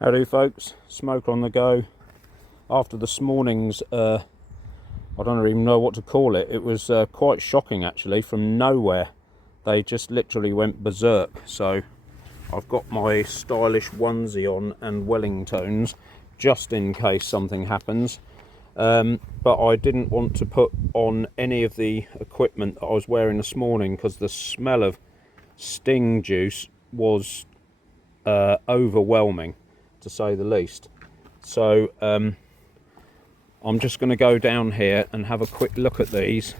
Howdy folks, smoke on the go. After this morning's, I don't even know what to call it. It was quite shocking actually, from nowhere. They just literally went berserk. So I've got my stylish onesie on and Wellingtons, just in case something happens. But I didn't want to put on any of the equipment that I was wearing this morning because the smell of sting juice was overwhelming, to say the least. So I'm just going to go down here and have a quick look at these.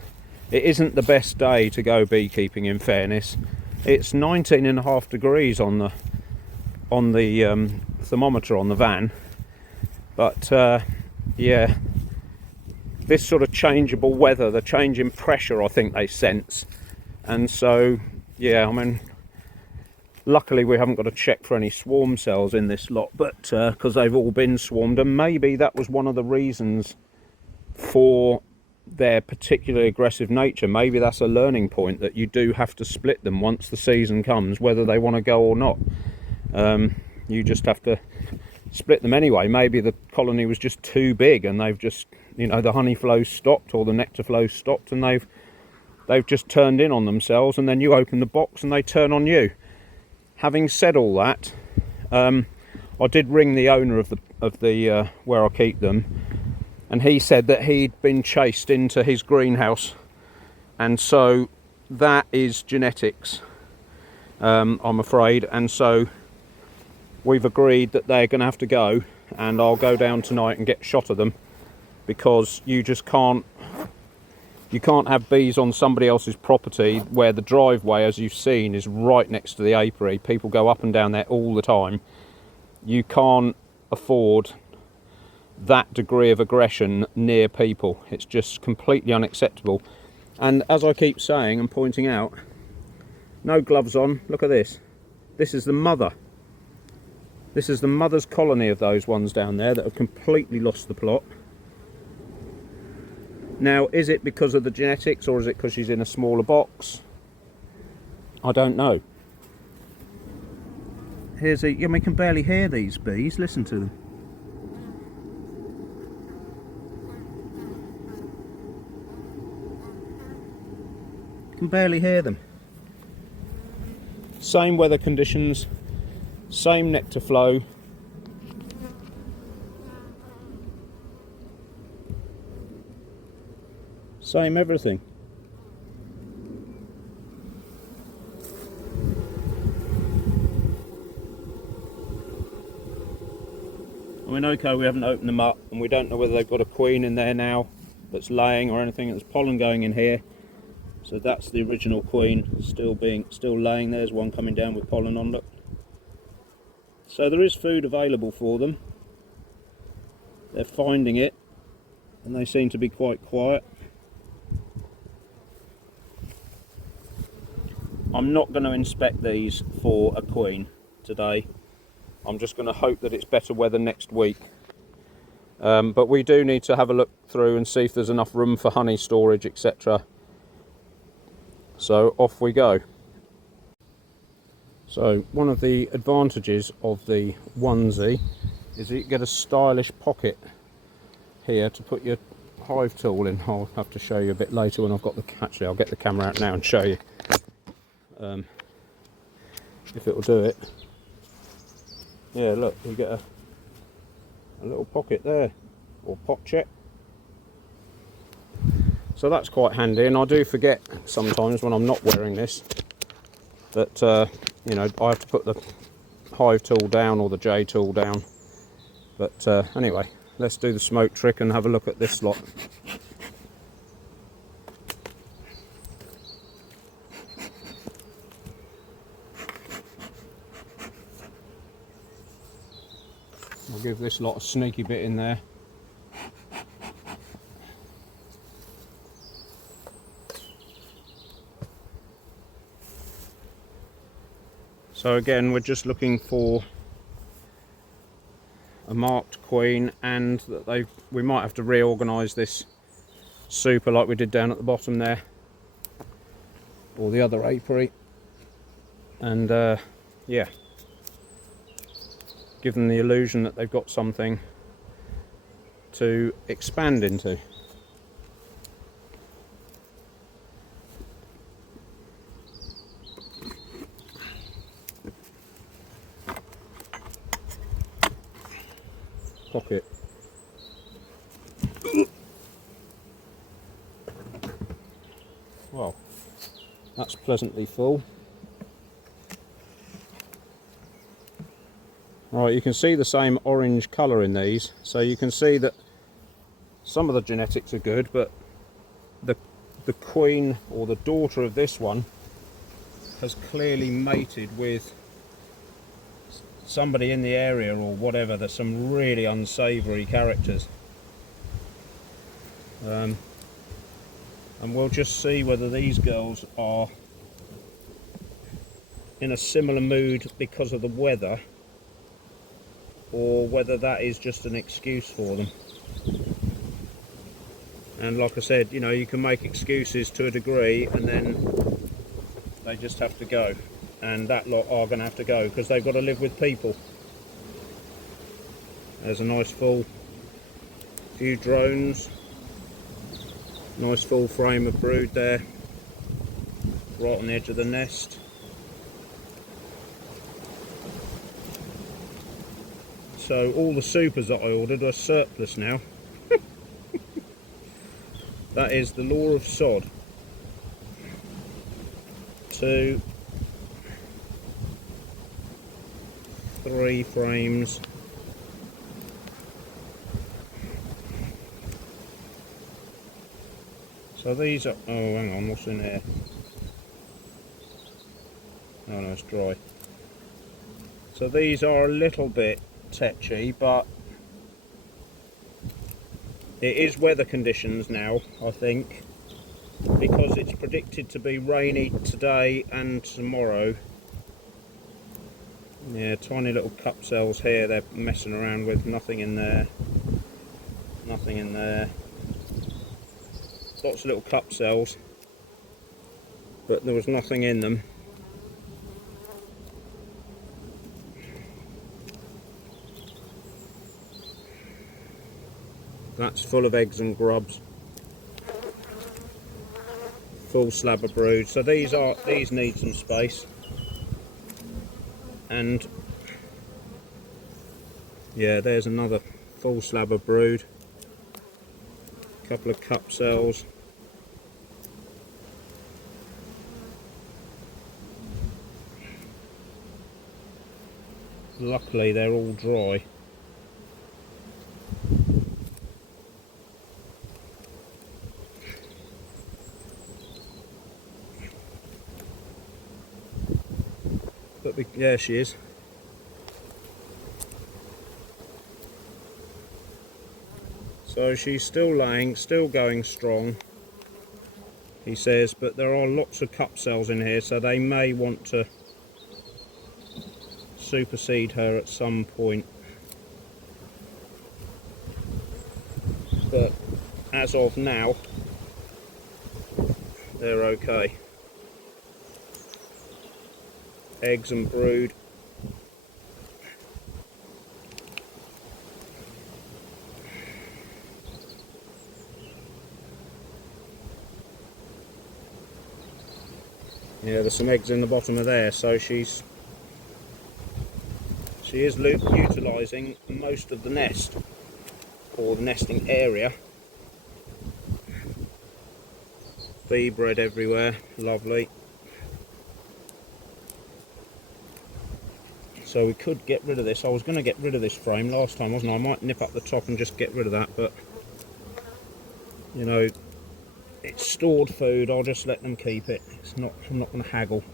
It isn't the best day to go beekeeping, in fairness. It's 19.5 degrees on the thermometer on the van, but yeah, this sort of changeable weather, the change in pressure, I think they sense. And so yeah, I mean, luckily we haven't got to check for any swarm cells in this lot, but because they've all been swarmed, and maybe that was one of the reasons for their particularly aggressive nature. Maybe that's a learning point, that you do have to split them once the season comes, whether they want to go or not. You just have to split them anyway. Maybe the colony was just too big and they've just, you know, the honey flow stopped or the nectar flow stopped, and they've just turned in on themselves, and then you open the box and they turn on you. Having said all that, I did ring the owner of the where I keep them, and he said that he'd been chased into his greenhouse, and so that is genetics, I'm afraid. And so we've agreed that they're going to have to go, and I'll go down tonight and get a shot of them, because you just can't have bees on somebody else's property where the driveway, as you've seen, is right next to the apiary. People go up and down there all the time. You can't afford that degree of aggression near people. It's just completely unacceptable. And as I keep saying and pointing out, no gloves on. Look at this. This is the mother. This is the mother's colony of those ones down there that have completely lost the plot. Now, is it because of the genetics, or is it because she's in a smaller box? I don't know. Here's a... we can barely hear these bees. Listen to them. You can barely hear them. Same weather conditions, same nectar flow. Same everything. I mean, okay, we haven't opened them up, and we don't know whether they've got a queen in there now that's laying or anything. There's pollen going in here, so that's the original queen still laying. There's one coming down with pollen on. Look. So there is food available for them. They're finding it, and they seem to be quite quiet. I'm not going to inspect these for a queen today. I'm just going to hope that it's better weather next week. But we do need to have a look through and see if there's enough room for honey storage, etc. So off we go. So one of the advantages of the onesie is that you get a stylish pocket here to put your hive tool in. I'll have to show you a bit later when I've got actually I'll get the camera out now and show you. If it will do it. Yeah, look, you get a little pocket there, or pot check. So that's quite handy, and I do forget sometimes when I'm not wearing this that you know, I have to put the hive tool down or the J tool down. But anyway, let's do the smoke trick and have a look at this lot. I'll give this lot a sneaky bit in there. So again, we're just looking for a marked queen, and that we might have to reorganise this super like we did down at the bottom there, or the other apiary. And yeah, give them the illusion that they've got something to expand into. Pocket. Well, that's pleasantly full. Right, you can see the same orange colour in these, so you can see that some of the genetics are good, but the queen or the daughter of this one has clearly mated with somebody in the area or whatever. There's some really unsavoury characters. And we'll just see whether these girls are in a similar mood because of the weather, or whether that is just an excuse for them. And like I said, you know, you can make excuses to a degree and then they just have to go. And that lot are going to have to go because they've got to live with people. There's a nice full few drones. Nice full frame of brood there, right on the edge of the nest. So all the supers that I ordered are surplus now. That is the law of sod. 2, 3 frames. So these are, oh hang on, what's in here? Oh no, it's dry. So these are a little bit tetchy, but it is weather conditions now, I think, because it's predicted to be rainy today and tomorrow. Yeah, tiny little cup cells here they're messing around with, nothing in there, nothing in there. Lots of little cup cells, but there was nothing in them. That's full of eggs and grubs. Full slab of brood. So these need some space. And yeah, there's another full slab of brood. A couple of cup cells. Luckily they're all dry. But yeah, she is. So she's still laying, still going strong, he says, but there are lots of cup cells in here, so they may want to supersede her at some point. But as of now, they're okay. Eggs and brood. Yeah, there's some eggs in the bottom of there, so she is utilising most of the nest, or the nesting area. Bee bread everywhere, lovely. So we could get rid of this. I was going to get rid of this frame last time, wasn't I? I might nip up the top and just get rid of that, but you know, it's stored food. I'll just let them keep it. I'm not going to haggle.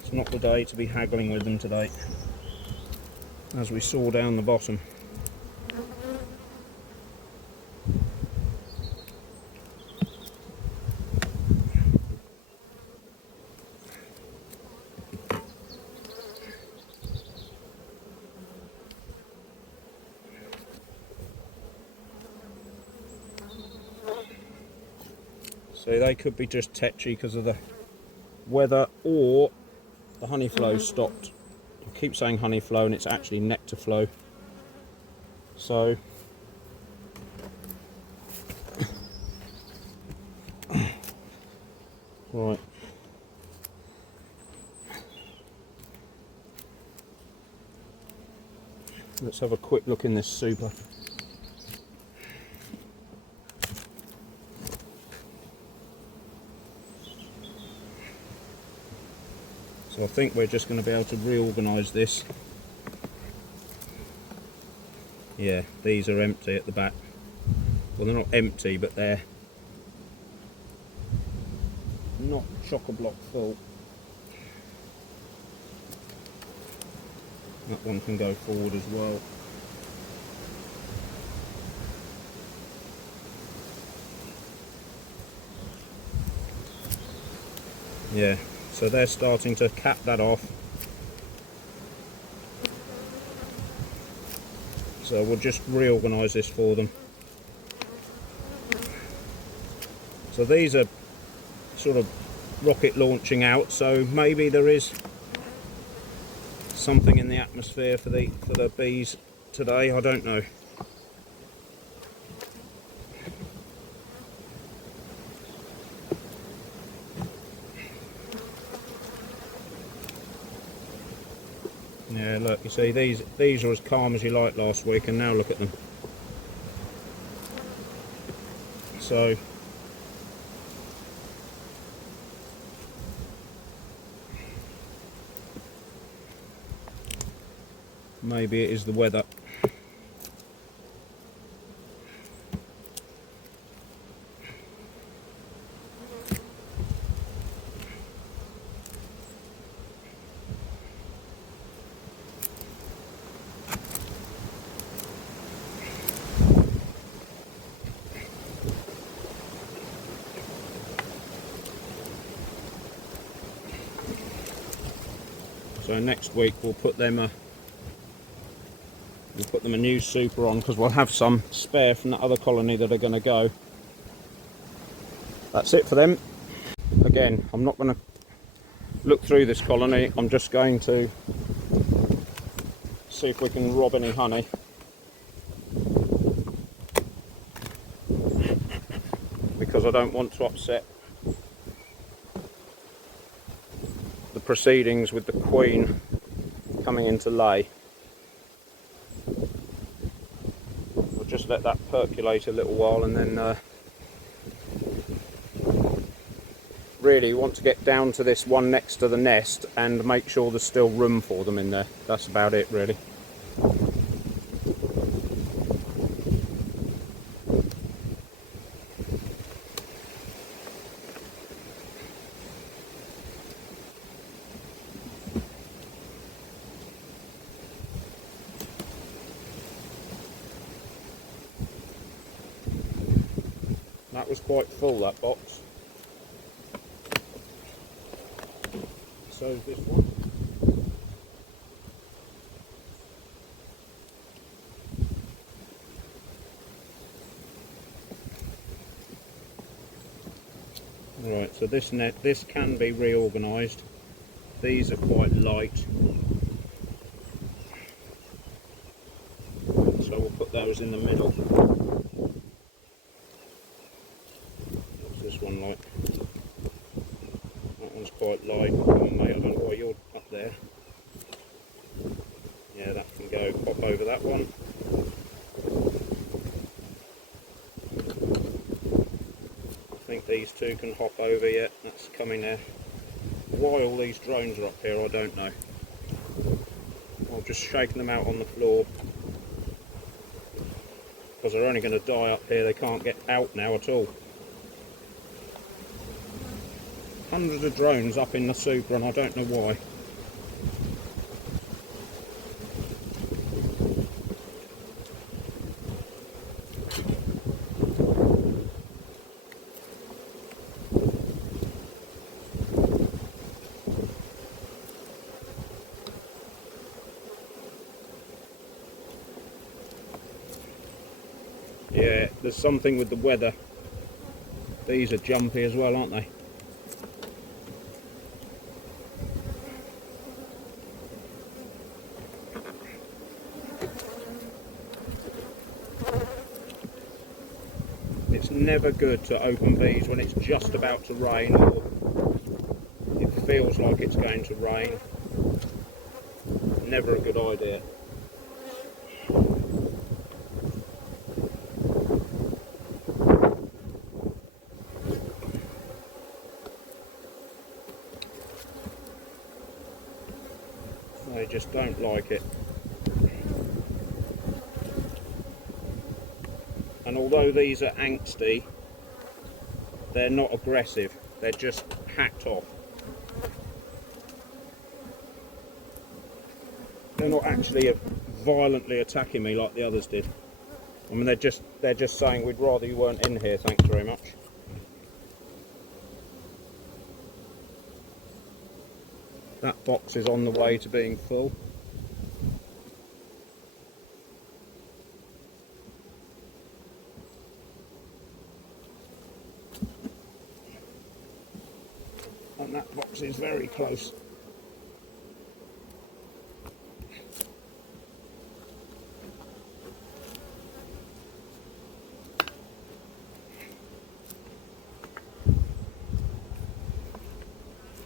It's not the day to be haggling with them today, as we saw down the bottom. So they could be just tetchy because of the weather, or the honey flow stopped. I keep saying honey flow and it's actually nectar flow. So right, let's have a quick look in this super. So I think we're just going to be able to reorganise this. Yeah, these are empty at the back. Well, they're not empty, but they're not chock-a-block full. That one can go forward as well. Yeah, so they're starting to cap that off. So we'll just reorganise this for them. So these are sort of rocket launching out, so maybe there is something in the atmosphere for the bees today, I don't know. Yeah, look, you see these are as calm as you like last week, and now look at them. So maybe it is the weather. So next week we'll put them a new super on, because we'll have some spare from that other colony that are going to go. That's it for them. Again, I'm not going to look through this colony, I'm just going to see if we can rob any honey. Because I don't want to upset the proceedings with the queen coming into lay. We'll just let that percolate a little while, and then really want to get down to this one next to the nest and make sure there's still room for them in there. That's about it, really. That was quite full, that box. So is this one. Right, so this can be reorganised. These are quite light, so we'll put those in the middle. What's this one like? That one's quite light. Come on, mate, I don't know why you're up there. Yeah, that can go, pop over that one. I think these two can hop over yet. That's coming there. Why all these drones are up here, I don't know. I've just shaken them out on the floor, because they're only going to die up here. They can't get out now at all. Hundreds of drones up in the super, and I don't know why. Yeah, there's something with the weather. These are jumpy as well, aren't they? It's never good to open bees when it's just about to rain or it feels like it's going to rain. Never a good idea. They just don't like it. And although these are angsty, they're not aggressive, they're just hacked off. They're not actually violently attacking me like the others did. I mean, they're just saying, we'd rather you weren't in here, thanks very much. That box is on the way to being full. And that box is very close.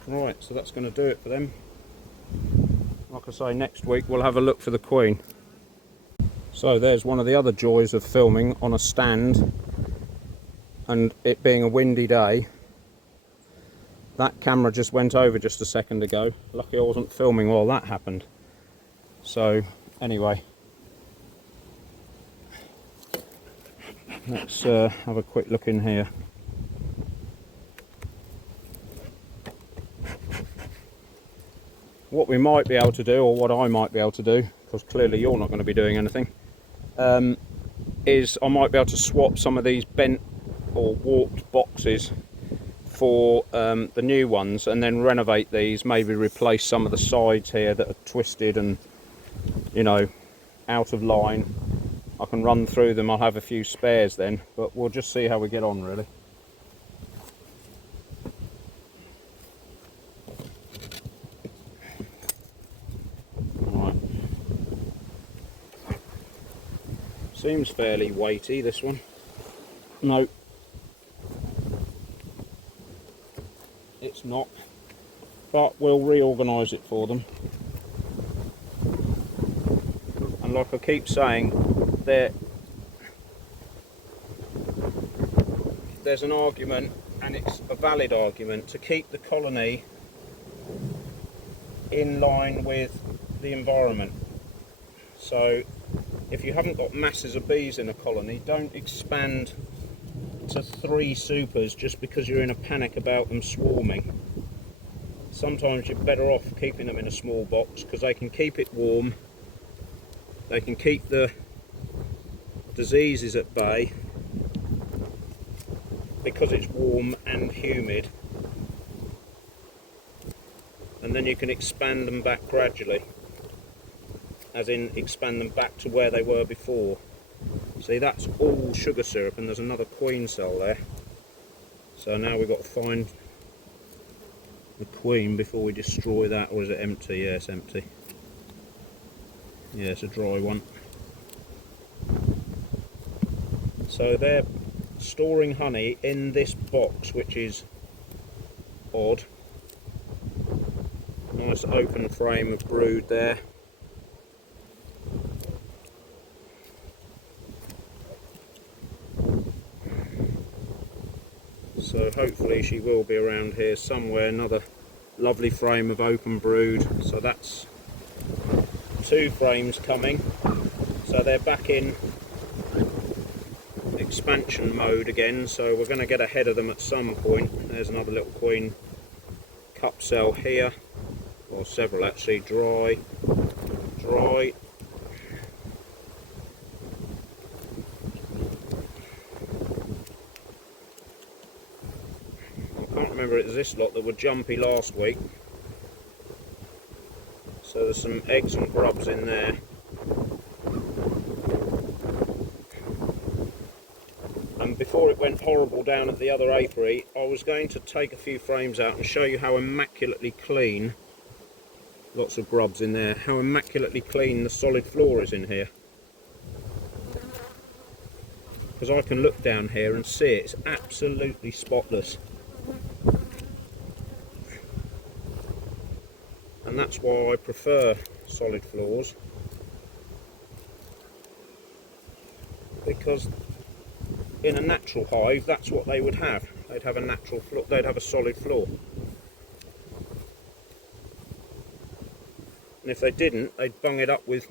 Right, so that's going to do it for them. Like I say, next week we'll have a look for the queen. So there's one of the other joys of filming on a stand, and it being a windy day. That camera just went over just a second ago. Lucky I wasn't filming while that happened. So anyway, let's have a quick look in here. What we might be able to do, or what I might be able to do, because clearly you're not going to be doing anything, is I might be able to swap some of these bent or warped boxes for the new ones, and then renovate these, maybe replace some of the sides here that are twisted and, you know, out of line. I can run through them, I'll have a few spares then, but we'll just see how we get on really. Seems fairly weighty, this one. No, it's not, but we'll reorganise it for them. And like I keep saying, there's an argument, and it's a valid argument, to keep the colony in line with the environment. So if you haven't got masses of bees in a colony, don't expand to 3 supers just because you're in a panic about them swarming. Sometimes you're better off keeping them in a small box, because they can keep it warm, they can keep the diseases at bay because it's warm and humid, and then you can expand them back gradually. As in, expand them back to where they were before. See, that's all sugar syrup, and there's another queen cell there. So now we've got to find the queen before we destroy that. Or is it empty? Yeah, it's empty. Yeah, it's a dry one. So they're storing honey in this box, which is odd. Nice open frame of brood there. So hopefully she will be around here somewhere. Another lovely frame of open brood. So that's 2 frames coming. So they're back in expansion mode again. So we're going to get ahead of them at some point. There's another little queen cup cell here. Or several actually. Dry. Remember, it was this lot that were jumpy last week, so there's some eggs and grubs in there. And before it went horrible down at the other apiary, I was going to take a few frames out and show you how immaculately clean, lots of grubs in there, how immaculately clean the solid floor is in here. because I can look down here and see it's absolutely spotless. And that's why I prefer solid floors, because in a natural hive that's what they would have. They'd have a natural floor, they'd have a solid floor. And if they didn't, they'd bung it up with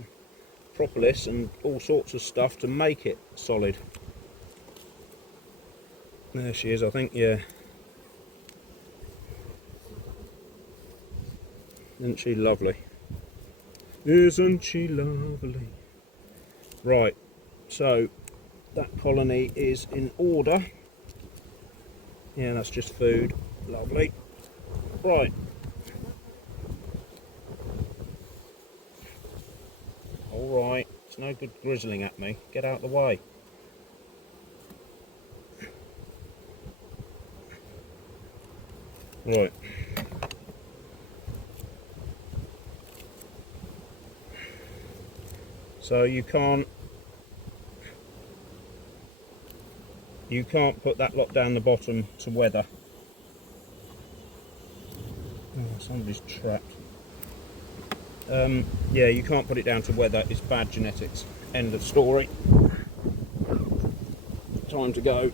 propolis and all sorts of stuff to make it solid. There she is, I think, yeah. Isn't she lovely? Isn't she lovely? Right, so that colony is in order. Yeah, that's just food. Lovely. Right. Alright, it's no good grizzling at me. Get out of the way. Right. So you can't put that lot down the bottom to weather. Oh, somebody's trapped. Yeah, you can't put it down to weather. It's bad genetics. End of story. Time to go.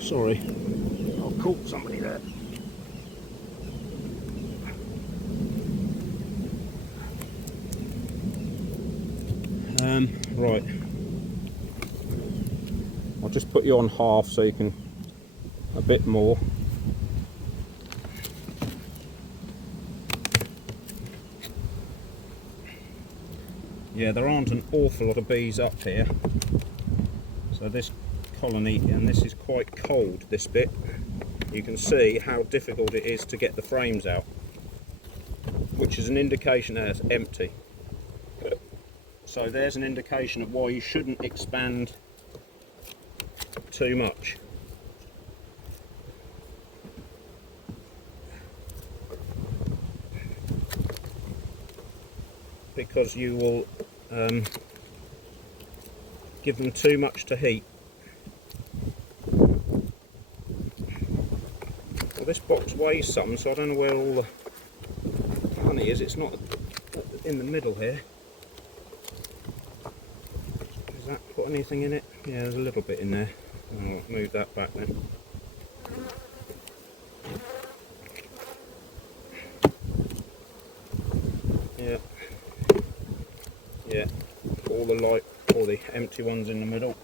Sorry, I'll call somebody there. Right, I'll just put you on half so you can a bit more. Yeah, there aren't an awful lot of bees up here, so this colony, and this is quite cold, this bit. You can see how difficult it is to get the frames out, which is an indication that it's empty. So there's an indication of why you shouldn't expand too much. Because you will give them too much to heat. Well, this box weighs some, so I don't know where all the honey is. It's not in the middle here. Does that put anything in it? Yeah, there's a little bit in there. I'll move that back then. Yeah. Yeah. All the light, all the empty ones in the middle.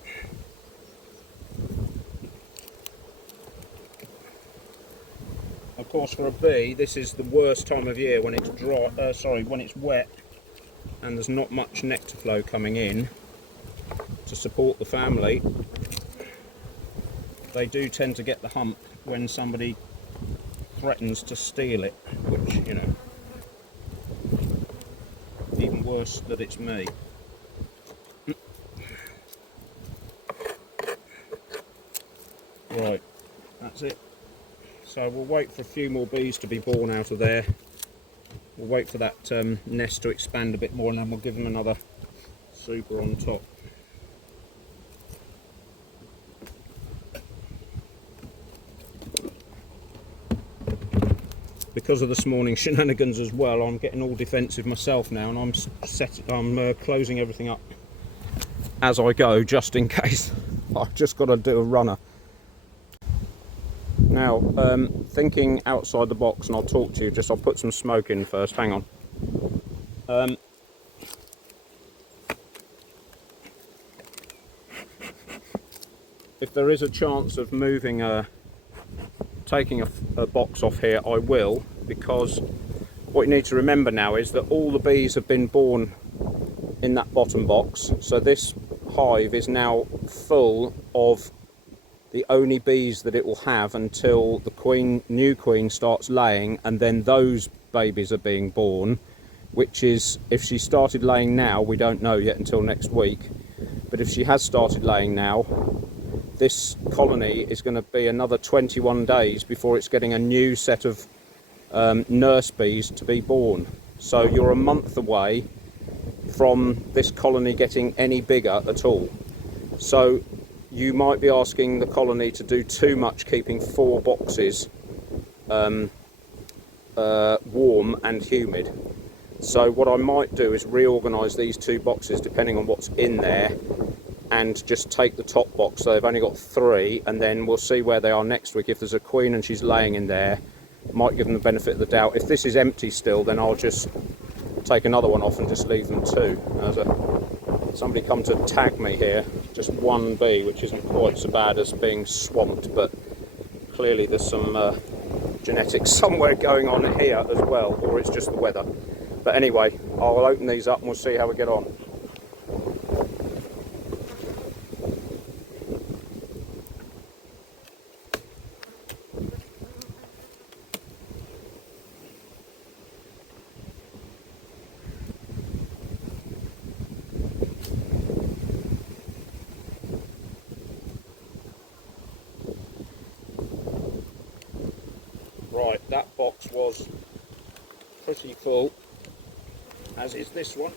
Of course, for a bee, this is the worst time of year when it's dry. When it's wet and there's not much nectar flow coming in to support the family. They do tend to get the hump when somebody threatens to steal it, which, you know, even worse that it's me. Right, that's it. So we'll wait for a few more bees to be born out of there. We'll wait for that nest to expand a bit more, and then we'll give them another super on top. Because of this morning's shenanigans as well, I'm getting all defensive myself now, and I'm closing everything up as I go, just in case. I've just got to do a runner. Now, thinking outside the box, and I'll talk to you, I'll put some smoke in first, hang on. If there is a chance of moving taking a box off here, I will, because what you need to remember now is that all the bees have been born in that bottom box, so this hive is now full of the only bees that it will have until the new queen starts laying, and then those babies are being born, which is, if she started laying now, we don't know yet until next week, But if she has started laying now, this colony is going to be another 21 days before it's getting a new set of nurse bees to be born. So you're a month away from this colony getting any bigger at all. So you might be asking the colony to do too much keeping 4 boxes warm and humid. So what I might do is reorganise these 2 boxes depending on what's in there, and just take the top box, so they've only got 3, and then we'll see where they are next week. If there's a queen and she's laying in there, might give them the benefit of the doubt. If this is empty still, then I'll just take another one off and just leave them 2. Somebody come to tag me here, just 1 bee, which isn't quite so bad as being swamped, but clearly there's some genetics somewhere going on here as well, or it's just the weather. But anyway, I'll open these up and we'll see how we get on. Right, that box was pretty full, as is this one.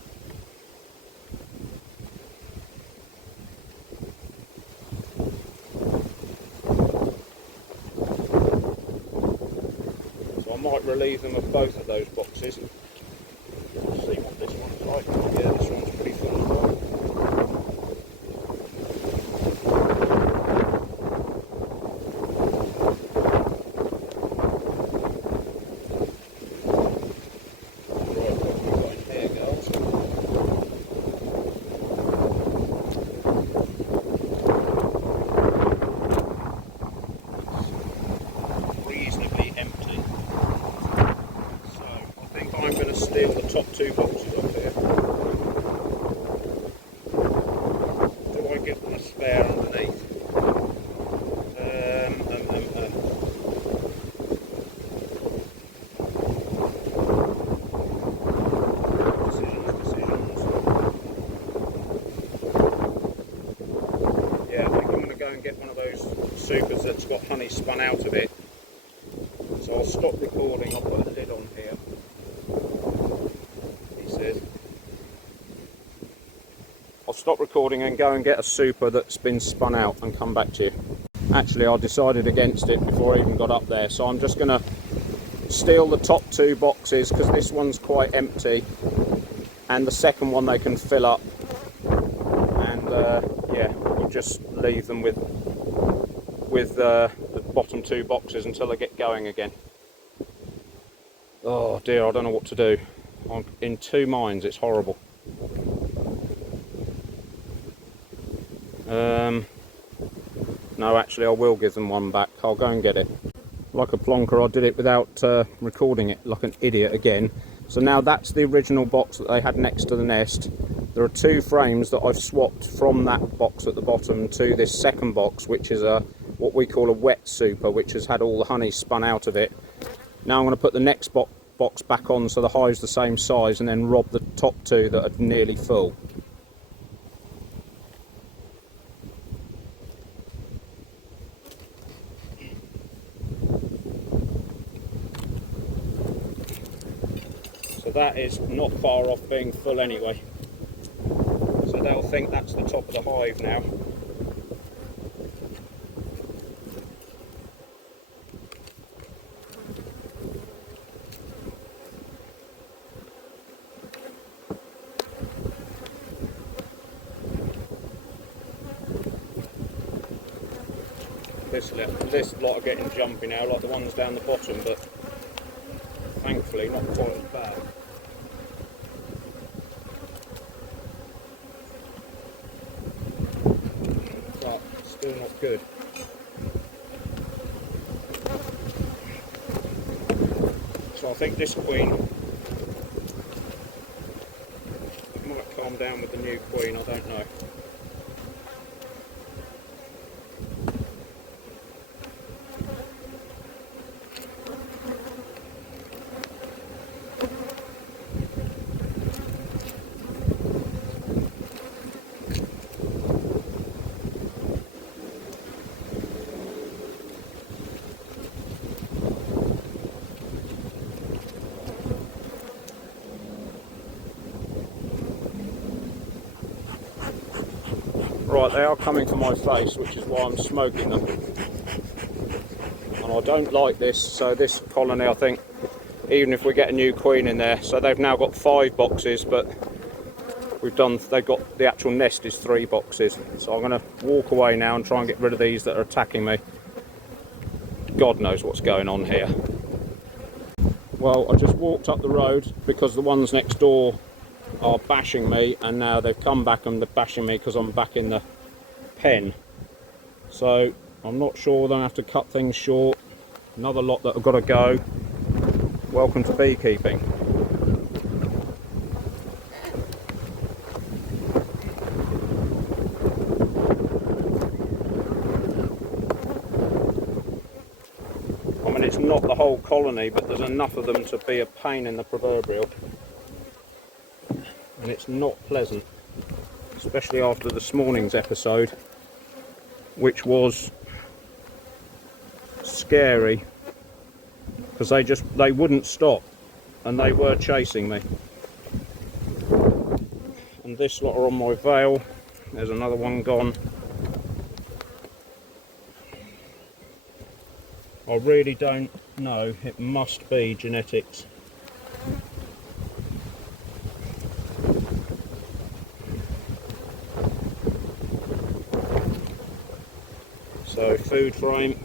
So I might relieve them of both of those boxes. Let's see what this one's like. Yeah, this one's pretty full as well. I'm going to steal the top 2 boxes off here. Do I get one a spare underneath? Decisions. Yeah, I think I'm going to go and get one of those supers that's got honey spun out of it. So I'll stop recording, I'll put a lid on here. I'll stop recording and go and get a super that's been spun out and come back to you. Actually, I decided against it before I even got up there, so I'm just going to steal the top 2 boxes because this one's quite empty, and the second one they can fill up, and yeah, we'll just leave them with the bottom 2 boxes until they get going again. Oh dear, I don't know what to do. I'm in 2 minds, it's horrible. No, actually I will give them one back. I'll go and get it. Like a plonker, I did it without recording it, like an idiot again. So now that's the original box that they had next to the nest. There are 2 frames that I've swapped from that box at the bottom to this second box, which is what we call a wet super, which has had all the honey spun out of it. Now I'm going to put the next box back on so the hive's the same size, and then rob the top 2 that are nearly full. So that is not far off being full anyway. So they'll think that's the top of the hive now. This lot are getting jumpy now, like the ones down the bottom, but thankfully not quite as bad. But still not good. So I think this queen might calm down with the new queen, I don't know. Right, they are coming for my face, which is why I'm smoking them. And I don't like this, so this colony, I think, even if we get a new queen in there, so they've now got 5 boxes, but they've got, the actual nest is 3 boxes. So I'm going to walk away now and try and get rid of these that are attacking me. God knows what's going on here. Well, I just walked up the road because the ones next door are bashing me, and now they've come back and they're bashing me because I'm back in the pen. So I'm not sure whether I have to cut things short. Another lot that have got to go. Welcome to beekeeping. I mean, it's not the whole colony, but there's enough of them to be a pain in the proverbial. And it's not pleasant, especially after this morning's episode, which was scary because they wouldn't stop and they were chasing me. And this lot are on my veil. There's another one gone. I really don't know. It must be genetics. So food frame,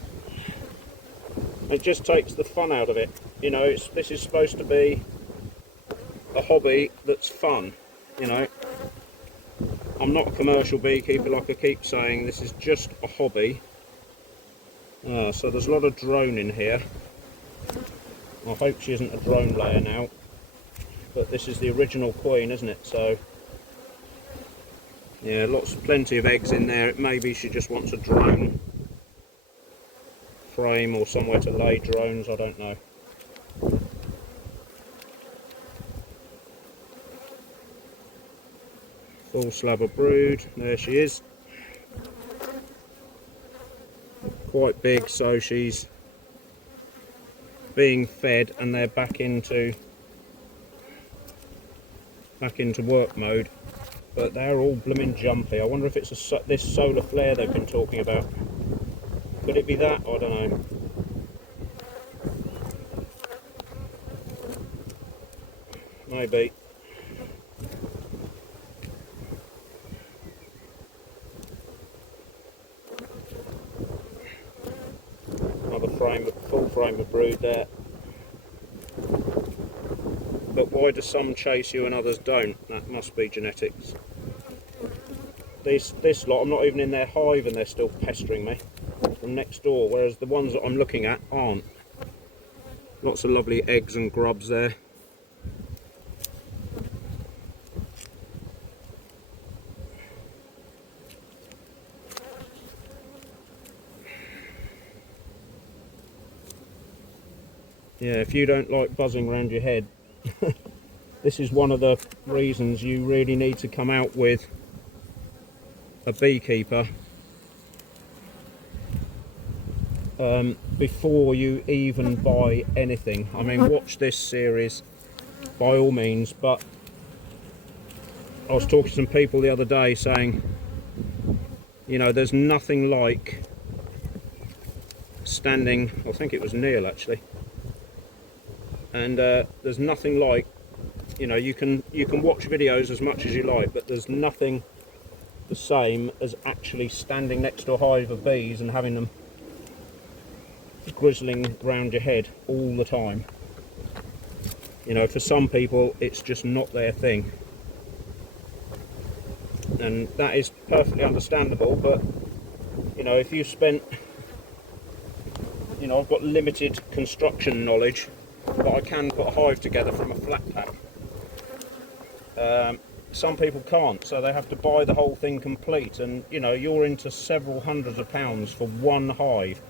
it just takes the fun out of it. You know, this is supposed to be a hobby that's fun, you know. I'm not a commercial beekeeper, like I keep saying. This is just a hobby. So there's a lot of drone in here. I hope she isn't a drone layer now, but this is the original queen, isn't it? So yeah, plenty of eggs in there. Maybe she just wants a drone frame or somewhere to lay drones, I don't know. Full slab of brood, there she is. Quite big, so she's being fed and they're back into work mode. But they're all blooming jumpy. I wonder if it's this solar flare they've been talking about. Could it be that? I don't know. Maybe. Another full frame of brood there. But why do some chase you and others don't? That must be genetics. This lot, I'm not even in their hive and they're still pestering me from next door, whereas the ones that I'm looking at aren't. Lots of lovely eggs and grubs there. Yeah, if you don't like buzzing around your head, this is one of the reasons you really need to come out with a beekeeper before you even buy anything. I mean, watch this series by all means, but I was talking to some people the other day saying, you know, there's nothing like standing, I think it was Neil actually, and there's nothing like, you know, you can watch videos as much as you like, but there's nothing the same as actually standing next to a hive of bees and having them grizzling round your head all the time. You know, for some people it's just not their thing, and that is perfectly understandable. But you know, if you spent, you know, I've got limited construction knowledge, but I can put a hive together from a flat pack. Some people can't, so they have to buy the whole thing complete, and you know, you're into several hundreds of pounds for one hive.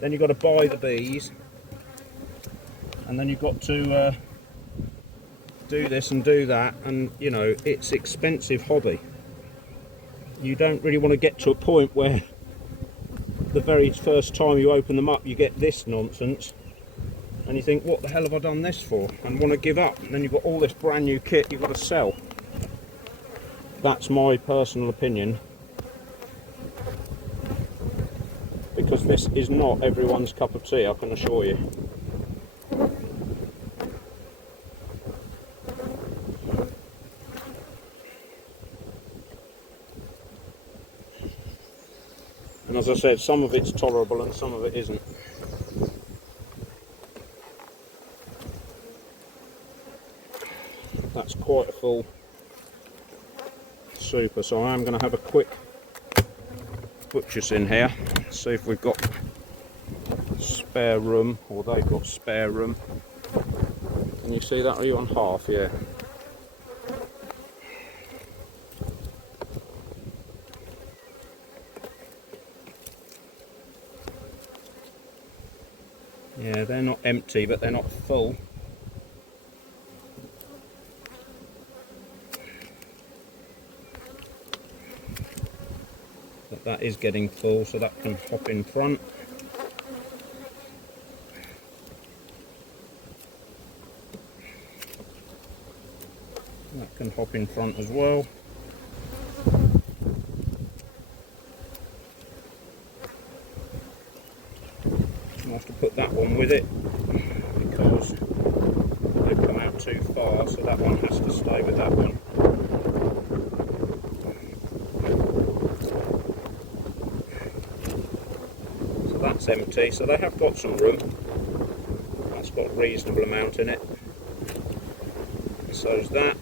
Then you've got to buy the bees, and then you've got to do this and do that, and you know, it's expensive hobby. You don't really want to get to a point where the very first time you open them up you get this nonsense and you think, what the hell have I done this for, and want to give up, and then you've got all this brand new kit you've got to sell. That's my personal opinion. because this is not everyone's cup of tea, I can assure you. And as I said, some of it's tolerable and some of it isn't. That's quite a full super, so I am going to have a quick butcher's in here, see if we've got spare room, or they've got spare room. Can you see that? Are you on half? Yeah. Yeah, they're not empty, but they're not full. But that is getting full, so that can hop in front. That can hop in front as well. I'll have to put that one with it because they've come out too far, so that one has to stay with that one. So that's empty, so they have got some room. That's got a reasonable amount in it. So's that.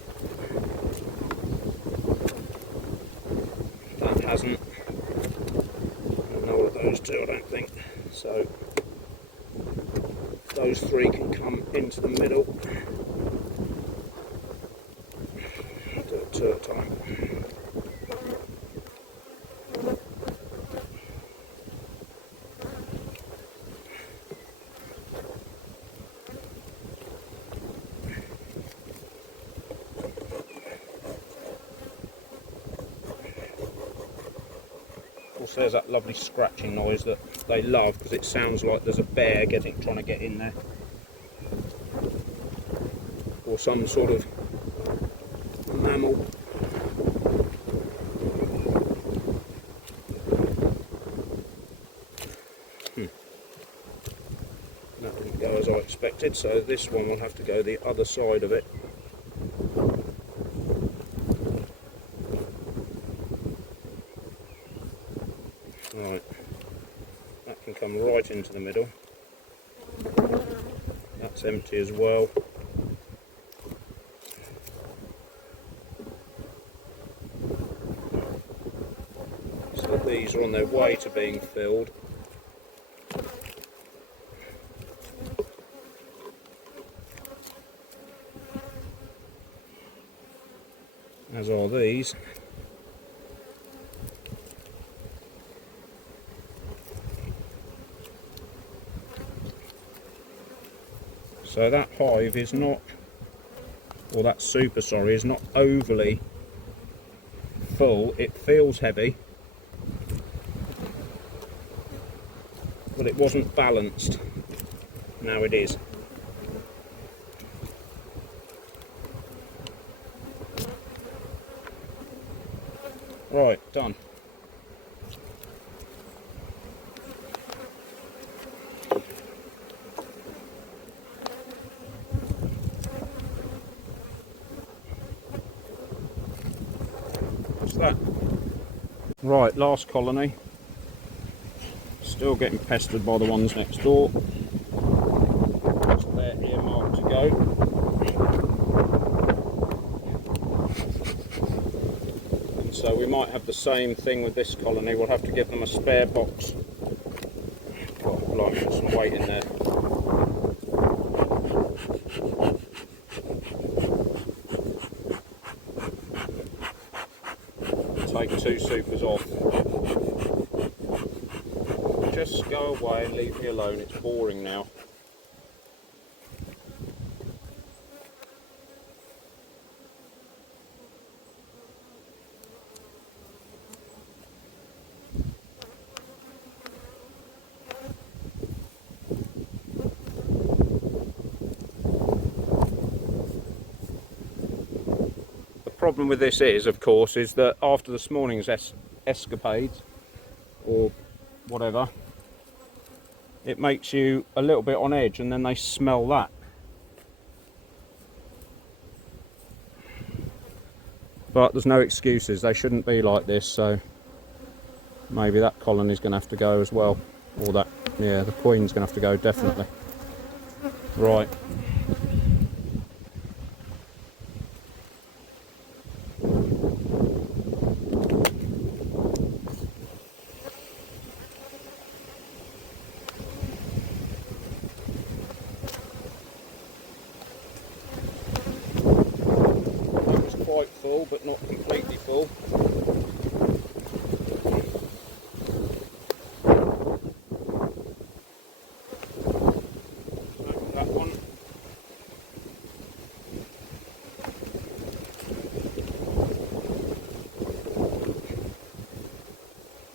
That hasn't. Nor of those two, I don't think. So those three can come into the middle. I'll do it two at a time. Also, there's that lovely scratching noise that they love because it sounds like there's a bear trying to get in there, or some sort of mammal. That didn't go as I expected, so this one will have to go the other side of it. Right, that can come right into the middle. That's empty as well. So these are on their way to being filled. As are these. So that hive is not, or that super, sorry, is not overly full. It feels heavy, but it wasn't balanced. Now it is. Right, done. That. Right, last colony. Still getting pestered by the ones next door. So they're earmarked to go. And so we might have the same thing with this colony. We'll have to give them a spare box. God, blimey, there's some weight in there. Take two supers off. Just go away and leave me alone, it's boring now. The problem with this is, of course, is that after this morning's escapades, or whatever, it makes you a little bit on edge, and then they smell that. But there's no excuses, they shouldn't be like this, so maybe that colony's going to have to go as well. Or that, yeah, the queen's going to have to go, definitely. Right. It was quite full, but not completely full. That one.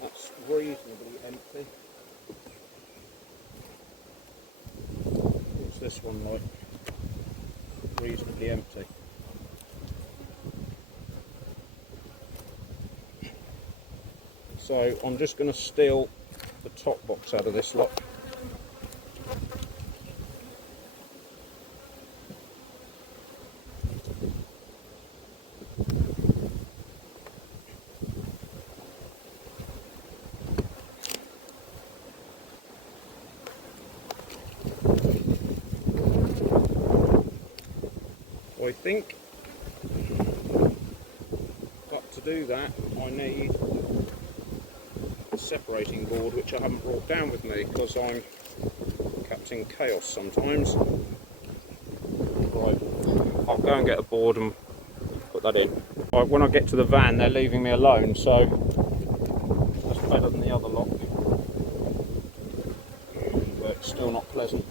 That's reasonably empty. What's this one like? Reasonably empty. So I'm just going to steal the top box out of this lot. I think, but to do that I need a separating board, which I haven't brought down with me because I'm Captain Chaos sometimes. Right, I'll go and get a board and put that in. Right, when I get to the van they're leaving me alone, so that's better than the other lot, but it's still not pleasant.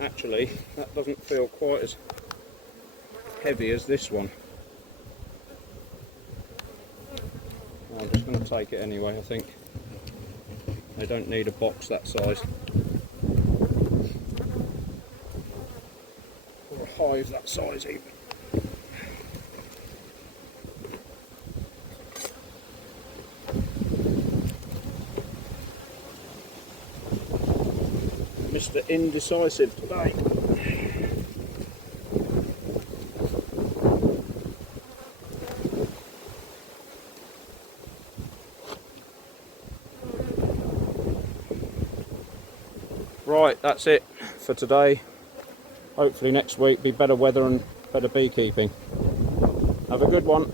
Actually, that doesn't feel quite as heavy as this one. I'm just going to take it anyway, I think. They don't need a box that size. Or a hive that size even. Mr. Indecisive today. Right, that's it for today. Hopefully next week be better weather and better beekeeping. Have a good one.